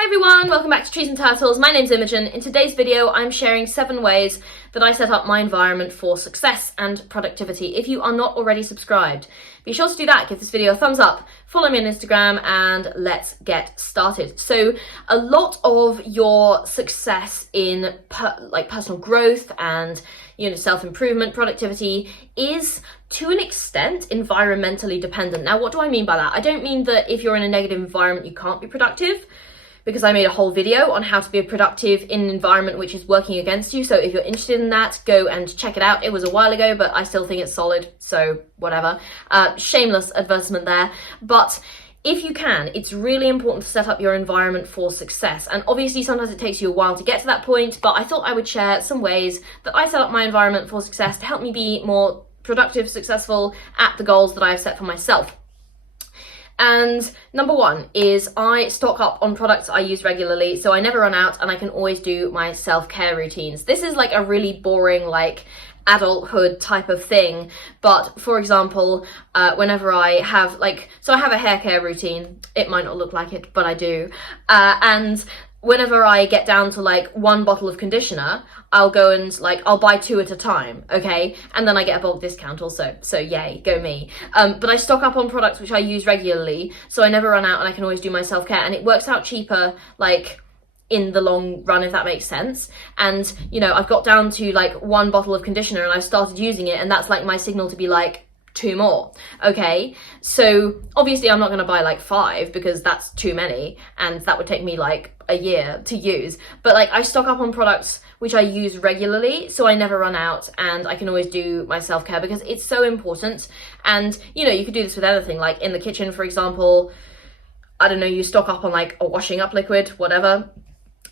Hi everyone, welcome back to Trees and Turtles. My name's Imogen. In today's video, I'm sharing 7 ways that I set up my environment for success and productivity. If you are not already subscribed, be sure to do that. Give this video a thumbs up, follow me on Instagram, and let's get started. So a lot of your success in personal growth and self-improvement, productivity is to an extent environmentally dependent. Now, what do I mean by that? I don't mean that if you're in a negative environment, you can't be productive, because I made a whole video on how to be productive in an environment which is working against you. So if you're interested in that, go and check it out. It was a while ago, but I still think it's solid, so whatever. Shameless advertisement there. But if you can, it's really important to set up your environment for success. And obviously sometimes it takes you a while to get to that point, but I thought I would share some ways that I set up my environment for success to help me be more productive, successful at the goals that I have set for myself. And number 1 is I stock up on products I use regularly, so I never run out and I can always do my self-care routines. This is like a really boring, adulthood type of thing, but for example, whenever I have I have a hair care routine. It might not look like it, but I do. And whenever I get down to 1 bottle of conditioner, I'll go and I'll buy 2 at a time, okay? And then I get a bulk discount also, so yay, go me. But I stock up on products which I use regularly, so I never run out and I can always do my self-care, and it works out cheaper, in the long run, if that makes sense. And, I've got down to 1 bottle of conditioner and I've started using it, and that's my signal to be 2 more, okay? So obviously I'm not going to buy 5 because that's too many and that would take me a year to use, but I stock up on products which I use regularly, so I never run out and I can always do my self-care because it's so important. And you could do this with anything, in the kitchen, for example. I don't know, you stock up on a washing up liquid, whatever.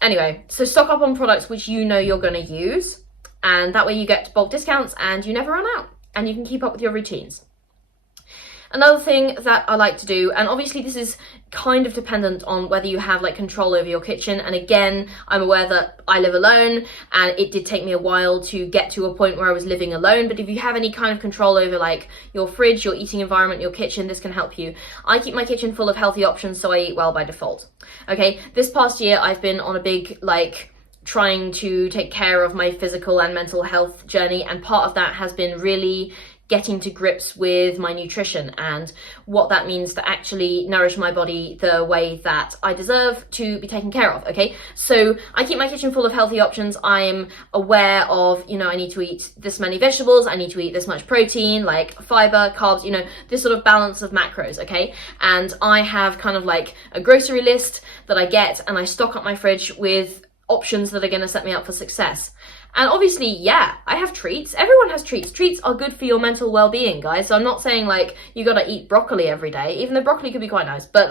Anyway, so stock up on products which you're going to use, and that way you get bulk discounts and you never run out and you can keep up with your routines. Another thing that I like to do, and obviously this is kind of dependent on whether you have control over your kitchen, and again, I'm aware that I live alone and it did take me a while to get to a point where I was living alone, but if you have any kind of control over your fridge, your eating environment, your kitchen, this can help you. I keep my kitchen full of healthy options so I eat well by default. Okay, this past year I've been on a big trying to take care of my physical and mental health journey, and part of that has been really getting to grips with my nutrition and what that means to actually nourish my body the way that I deserve to be taken care of, okay? So I keep my kitchen full of healthy options. I'm aware of, I need to eat this many vegetables, I need to eat this much protein, fiber, carbs, this sort of balance of macros, okay? And I have kind of a grocery list that I get, and I stock up my fridge with options that are going to set me up for success. And obviously, yeah, I have treats. Everyone has treats. Treats are good for your mental well-being, guys. So I'm not saying you gotta eat broccoli every day, even though broccoli could be quite nice, but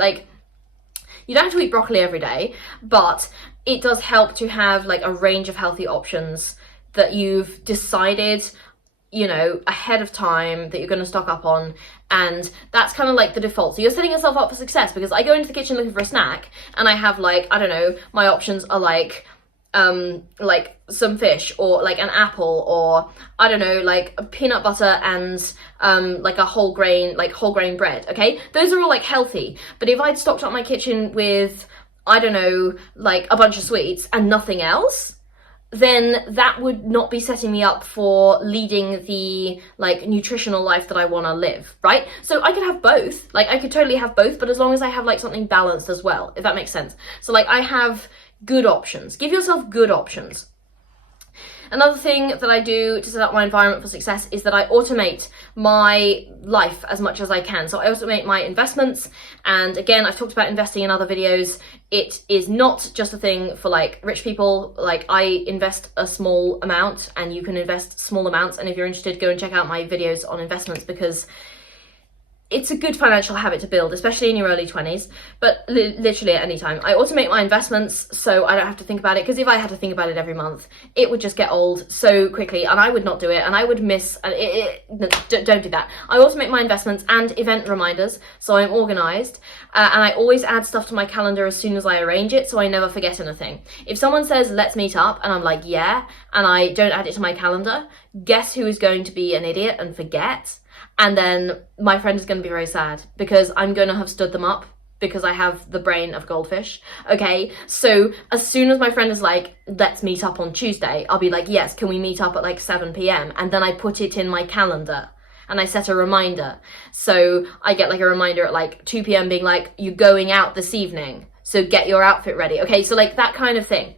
you don't have to eat broccoli every day, but it does help to have a range of healthy options that you've decided ahead of time that you're going to stock up on, and that's kind of the default. So you're setting yourself up for success, because I go into the kitchen looking for a snack and I have I don't know, my options are some fish or an apple, or I don't know, a peanut butter and a whole grain bread, okay? Those are all healthy. But if I'd stocked up my kitchen with, I don't know, a bunch of sweets and nothing else, then that would not be setting me up for leading the nutritional life that I want to live, right? So I could have both, I could totally have both, but as long as I have something balanced as well, if that makes sense. So I have good options. Give yourself good options. Another thing that I do to set up my environment for success is that I automate my life as much as I can. So I automate my investments, and again, I've talked about investing in other videos. It is not just a thing for rich people. I invest a small amount and you can invest small amounts, and if you're interested, go and check out my videos on investments, because it's a good financial habit to build, especially in your early 20s, but literally at any time. I automate my investments so I don't have to think about it, because if I had to think about it every month, it would just get old so quickly and I would not do it, and I would miss, don't do that. I automate my investments and event reminders, so I'm organized, and I always add stuff to my calendar as soon as I arrange it, so I never forget anything. If someone says, let's meet up, and I'm like, yeah, and I don't add it to my calendar, guess who is going to be an idiot and forget? And then my friend is going to be very sad, because I'm going to have stood them up because I have the brain of goldfish, okay? So as soon as my friend is like, let's meet up on Tuesday, I'll be like, yes, can we meet up at like 7 p.m? And then I put it in my calendar and I set a reminder. So I get like a reminder at like 2 p.m. being like, you're going out this evening, so get your outfit ready, okay? So like that kind of thing.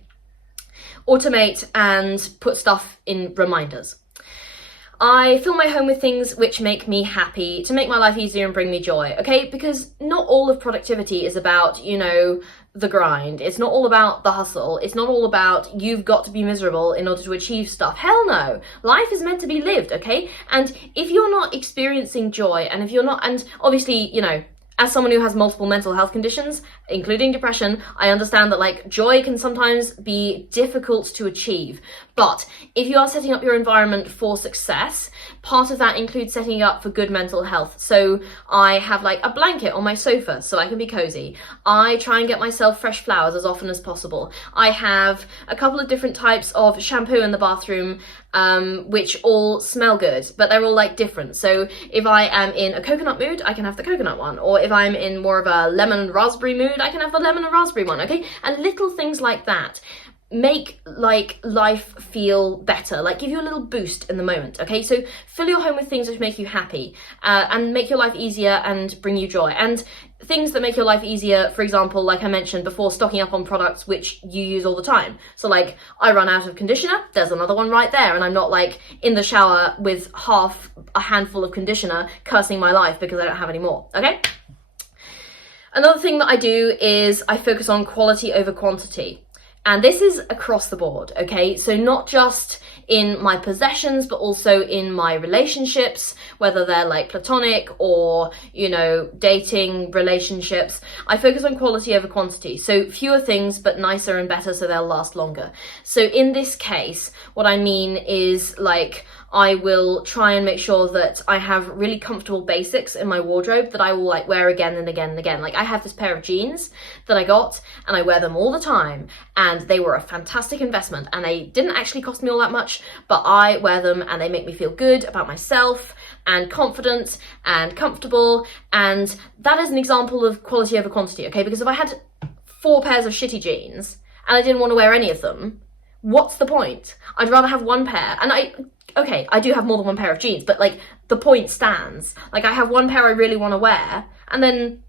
Automate and put stuff in reminders. I fill my home with things which make me happy, to make my life easier and bring me joy, okay? Because not all of productivity is about, you know, the grind. It's not all about the hustle. It's not all about you've got to be miserable in order to achieve stuff. Hell no. Life is meant to be lived, okay? And if you're not experiencing joy, and if you're not, and obviously, you know, as someone who has multiple mental health conditions, including depression, I understand that like joy can sometimes be difficult to achieve. But if you are setting up your environment for success, part of that includes setting it up for good mental health. So I have like a blanket on my sofa so I can be cozy. I try and get myself fresh flowers as often as possible. I have a couple of different types of shampoo in the bathroom, which all smell good, but they're all like different. So if I am in a coconut mood, I can have the coconut one. Or if I'm in more of a lemon and raspberry mood, I can have the lemon and raspberry one, okay? And little things like that make like life feel better, like give you a little boost in the moment, okay? So fill your home with things which make you happy, and make your life easier and bring you joy. And things that make your life easier, for example, like I mentioned before, stocking up on products which you use all the time. So like I run out of conditioner, there's another one right there, and I'm not like in the shower with half a handful of conditioner cursing my life because I don't have any more, okay? Another thing that I do is I focus on quality over quantity. And this is across the board, okay? So not just in my possessions, but also in my relationships, whether they're like platonic or, you know, dating relationships. I focus on quality over quantity. So fewer things, but nicer and better so they'll last longer. So in this case, what I mean is like, I will try and make sure that I have really comfortable basics in my wardrobe that I will like wear again and again and again. Like I have this pair of jeans that I got and I wear them all the time, and they were a fantastic investment, and they didn't actually cost me all that much, but I wear them and they make me feel good about myself and confident and comfortable. And that is an example of quality over quantity, okay? Because if I had 4 pairs of shitty jeans and I didn't want to wear any of them, what's the point? I'd rather have one pair. And okay, I do have more than one pair of jeans, but like the point stands. Like I have one pair I really want to wear, and then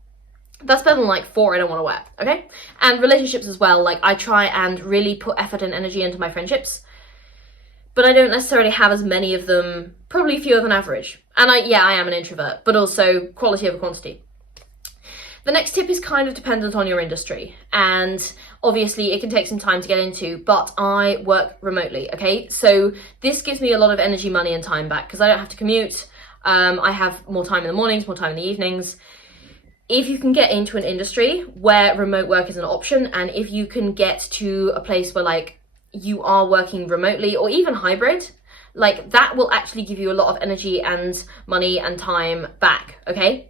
that's better than like 4 I don't want to wear, okay? And relationships as well, like I try and really put effort and energy into my friendships, but I don't necessarily have as many of them, probably fewer than average. And I am an introvert, but also quality over quantity. The next tip is kind of dependent on your industry, and obviously it can take some time to get into, but I work remotely, okay? So this gives me a lot of energy, money, and time back because I don't have to commute. I have more time in the mornings, more time in the evenings. If you can get into an industry where remote work is an option, and if you can get to a place where like you are working remotely or even hybrid, like that will actually give you a lot of energy and money and time back, okay?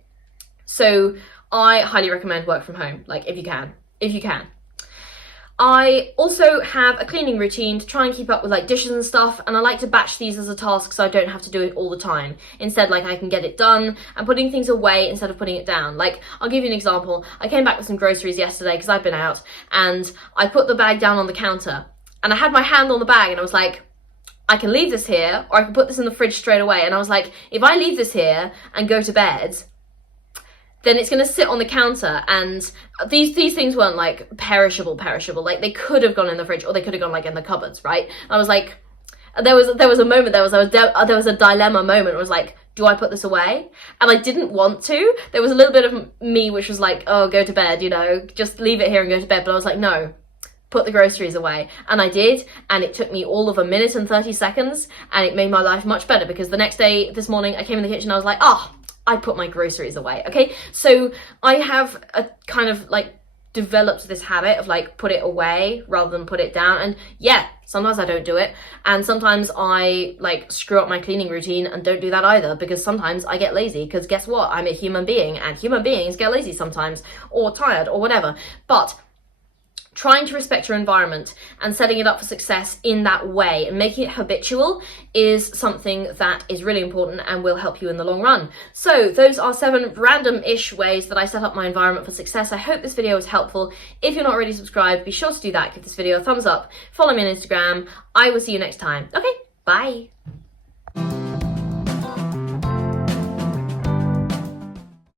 So I highly recommend work from home, like if you can. I also have a cleaning routine to try and keep up with like dishes and stuff, and I like to batch these as a task so I don't have to do it all the time. Instead, like I can get it done and putting things away instead of putting it down. Like I'll give you an example. I came back with some groceries yesterday because I've been out, and I put the bag down on the counter and I had my hand on the bag and I was like, I can leave this here or I can put this in the fridge straight away. And I was like, if I leave this here and go to bed, then it's going to sit on the counter, and these things weren't like perishable, like they could have gone in the fridge or they could have gone like in the cupboards, right? And I was like, there was a moment, there was a dilemma moment. I was like, do I put this away? And I didn't want to. There was a little bit of me which was like, oh, go to bed, you know, just leave it here and go to bed. But I was like, no, put the groceries away. And I did, and it took me all of 1 minute and 30 seconds, and it made my life much better because the next day, this morning, I came in the kitchen, I was like, I put my groceries away, okay? So I have a kind of like developed this habit of like put it away rather than put it down. And yeah, sometimes I don't do it. And sometimes I like screw up my cleaning routine and don't do that either, because sometimes I get lazy, because guess what? I'm a human being, and human beings get lazy sometimes, or tired or whatever. But trying to respect your environment and setting it up for success in that way and making it habitual is something that is really important and will help you in the long run. So those are 7 random-ish ways that I set up my environment for success. I hope this video was helpful. If you're not already subscribed, be sure to do that. Give this video a thumbs up. Follow me on Instagram. I will see you next time. Okay, bye.